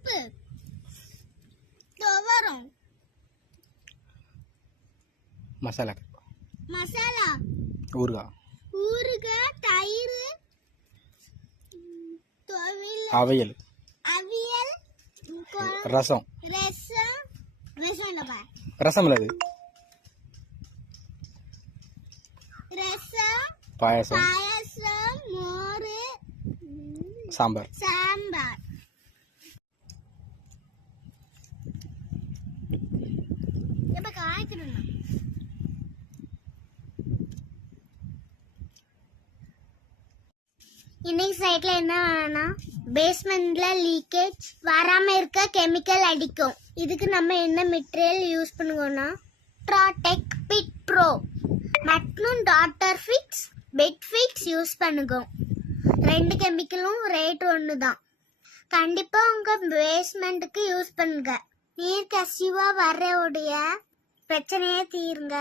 உப்பு, துவரம், மசாலா, ஊறுகாய், தயிர், அவியல், ரசம் இல்ல பாயாசம், மோர், சாம்பார். எப்ப காய்க்கணும்? இன்னைக்கு சைட்ல என்ன வேணா பேஸ்மெண்ட்ல லீக்கேஜ் வராம இருக்க கெமிக்கல் அடிக்கும். இதுக்கு நம்ம என்ன மெட்டீரியல் யூஸ் பண்ணுவோம்னா ட்ராடெக் பிட் ப்ரோ மற்றும் டாக்டர் ஃபிக்ஸ் பெட் ஃபிக்ஸ் யூஸ் பண்ணுவோம். 2 கெமிக்கலும் ரேட் ஒன்று தான். கண்டிப்பா உங்க பேஸ்மெண்ட்டுக்கு யூஸ் பண்ணுங்க. நீர் கசிவா வர்றவுடைய பிரச்சனையை தீருங்க.